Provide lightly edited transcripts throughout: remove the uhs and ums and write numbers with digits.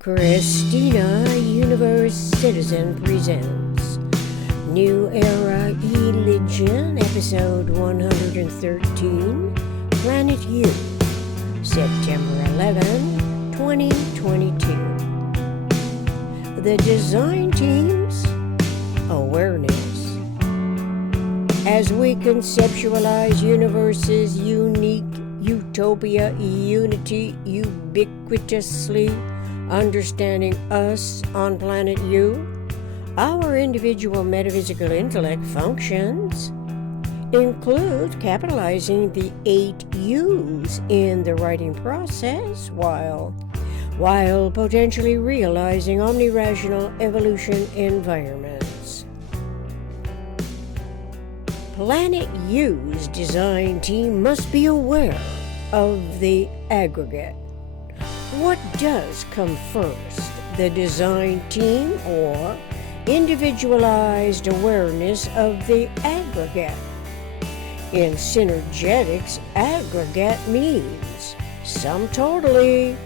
Christina Universe Citizen presents New Era Religion, episode 113, Planet U, September 11, 2022. The design team's awareness. As we conceptualize universe's unique utopia, unity, ubiquitously, understanding us on planet U, our individual metaphysical intellect functions include capitalizing the 8 U's in the writing process while potentially realizing omnirational evolution environments. Planet U's design team must be aware of the aggregate. What does come first, the design team or individualized awareness of the aggregate? In Synergetics, aggregate means sum totally,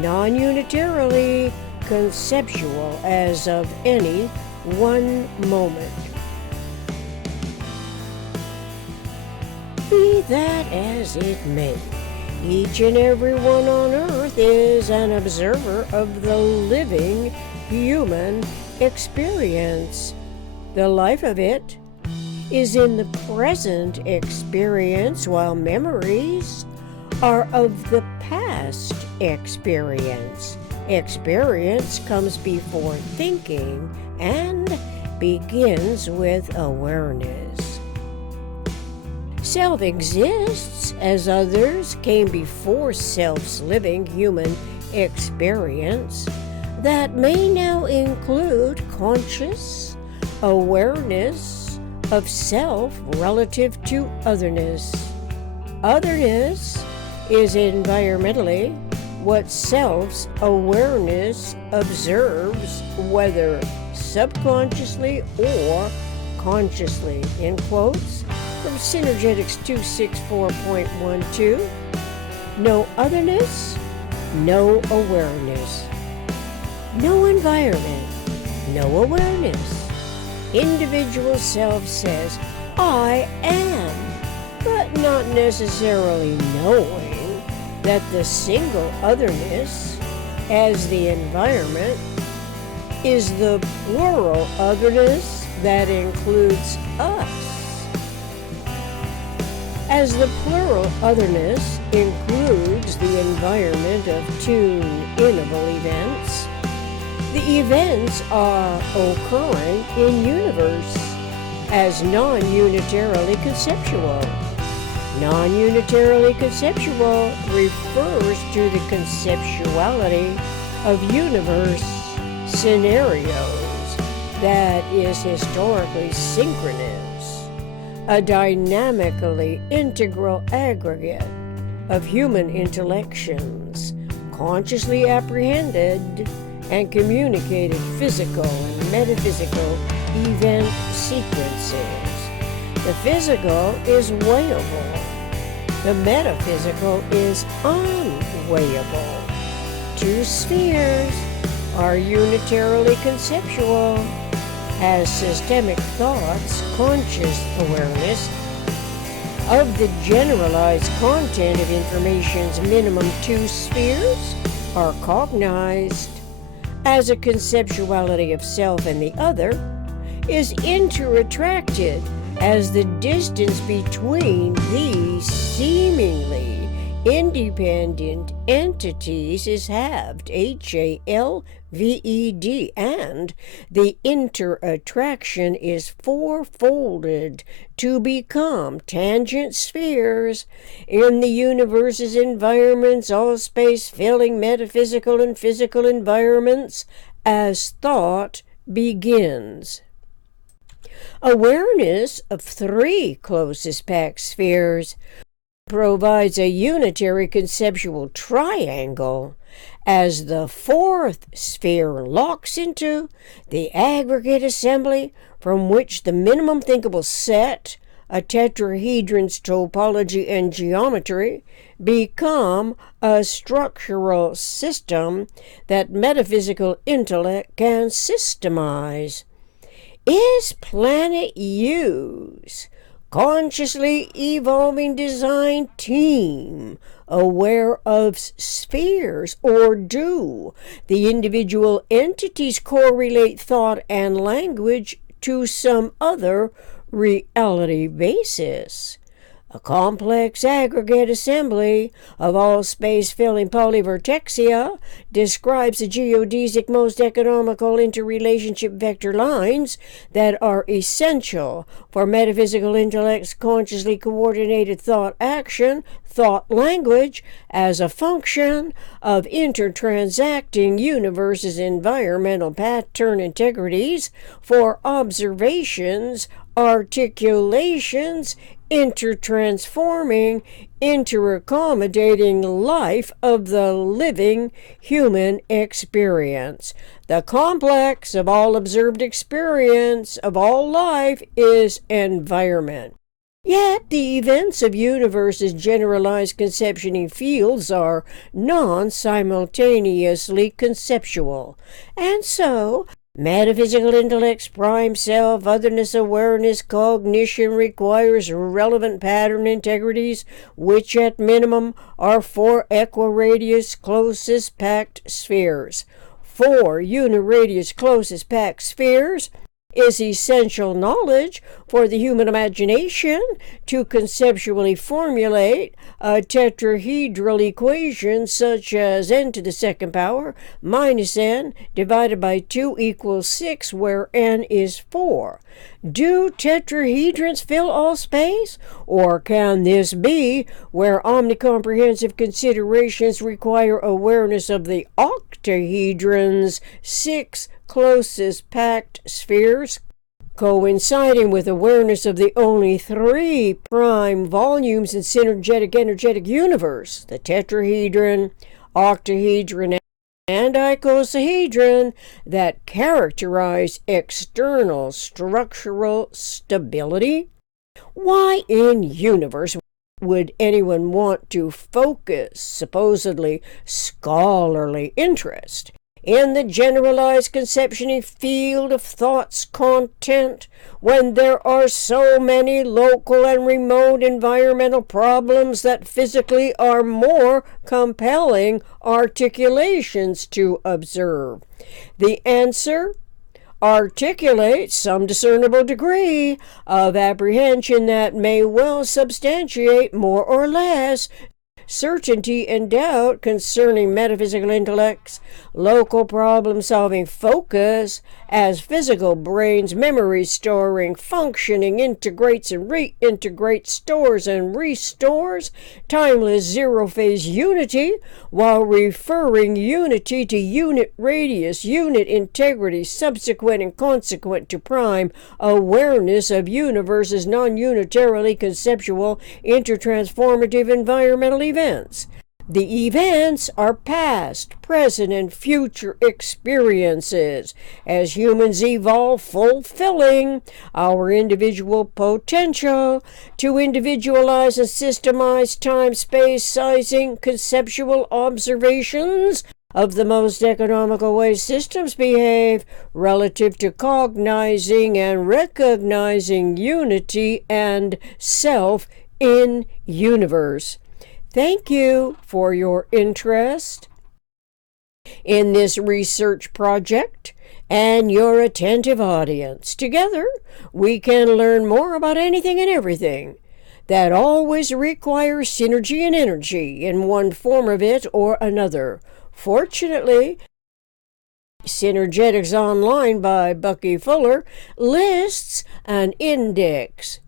nonunitarily, conceptual as of any one moment. Be that as it may, each and every one on earth is an observer of the living human experience. The life of it is in the present experience, while memories are of the past experience. Experience comes before thinking and begins with awareness. Self exists as others came before self's living human experience that may now include conscious awareness of self relative to otherness. Otherness is environmentally what self's awareness observes, whether subconsciously or consciously, in quotes, from Synergetics 264.12, no otherness, no awareness. No environment, no awareness. Individual self says, I am, but not necessarily knowing that the single otherness, as the environment, is the plural otherness that includes us. As the plural otherness includes the environment of tune-inable events, the events are occurring in universe as non-unitarily conceptual. Non-unitarily conceptual refers to the conceptuality of universe scenarios that is historically synchronous, a dynamically integral aggregate of human intellections, consciously apprehended and communicated physical and metaphysical event sequences. The physical is weighable. The metaphysical is unweighable. 2 spheres are unitarily conceptual as systemic thoughts, conscious awareness of the generalized content of information's minimum 2 spheres are cognized as a conceptuality of self and the other is interretracted as the distance between these seemingly independent entities is halved, HALVED, and the interattraction is fourfolded to become tangent spheres in the universe's environments, all space filling metaphysical and physical environments as thought begins. Awareness of 3 closest packed spheres provides a unitary conceptual triangle as the 4th sphere locks into the aggregate assembly from which the minimum thinkable set a tetrahedron's topology and geometry, become a structural system that metaphysical intellect can systemize. Is planet U's consciously evolving design team aware of spheres, or do the individual entities correlate thought and language to some other reality basis? A complex aggregate assembly of all space-filling polyvertexia describes the geodesic most economical interrelationship vector lines that are essential for metaphysical intellect's consciously coordinated thought-action, thought-language, as a function of intertransacting universe's environmental pattern integrities for observations, articulations, intertransforming, interaccommodating life of the living human experience. The complex of all observed experience of all life is environment. Yet the events of universe's generalized conceptioning fields are non-simultaneously conceptual, and so metaphysical intellect's prime self, otherness, awareness, cognition requires relevant pattern integrities, which at minimum are 4 equiradius closest packed spheres. 4 uniradius closest packed spheres is essential knowledge for the human imagination to conceptually formulate a tetrahedral equation such as n to the second power minus n divided by 2 equals 6, where n is 4. Do tetrahedrons fill all space? Or can this be where omnicomprehensive considerations require awareness of the octahedron's 6 closest packed spheres, coinciding with awareness of the only 3 prime volumes in synergetic energetic universe, the tetrahedron, octahedron, and icosahedron, that characterize external structural stability? Why in universe would anyone want to focus supposedly scholarly interest in the generalized conceptioning field of thought's content when there are so many local and remote environmental problems that physically are more compelling articulations to observe? The answer articulates some discernible degree of apprehension that may well substantiate more or less certainty and doubt concerning metaphysical intellect's local problem-solving focus as physical brain's memory storing, functioning, integrates and reintegrates, stores and restores timeless zero-phase unity while referring unity to unit radius, unit integrity, subsequent and consequent to prime awareness of universe's non-unitarily conceptual intertransformative environmental events. The events are past, present, and future experiences as humans evolve, fulfilling our individual potential to individualize and systemize time-space sizing conceptual observations of the most economical way systems behave relative to cognizing and recognizing unity and self in universe. Thank you for your interest in this research project and your attentive audience. Together, we can learn more about anything and everything that always requires synergy and energy in one form of it or another. Fortunately, Synergetics Online by Bucky Fuller lists an index,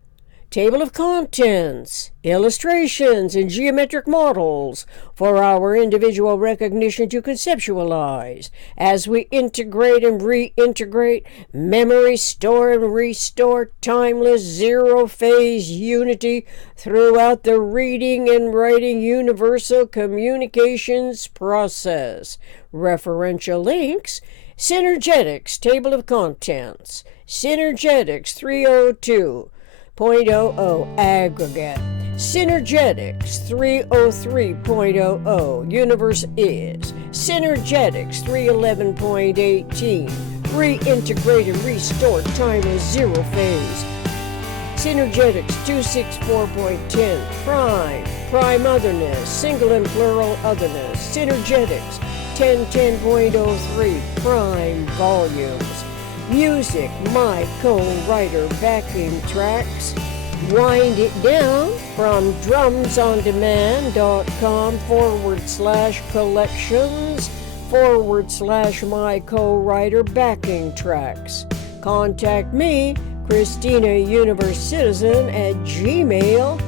table of contents, illustrations, and geometric models for our individual recognition to conceptualize as we integrate and reintegrate, memory store and restore timeless zero-phase unity throughout the reading and writing universal communications process. Referential links: Synergetics, table of contents, Synergetics 302, 3.00 aggregate. Synergetics 303.00 universe is. Synergetics 311.18 reintegrate and restore time is zero phase. Synergetics 264.10 prime otherness, single and plural otherness. Synergetics 1010.03 prime volumes. Music, my co-writer backing tracks. Wind it down from drumsondemand.com/collections/my co-writer backing tracks. Contact me, Christina Universe Citizen at gmail.com.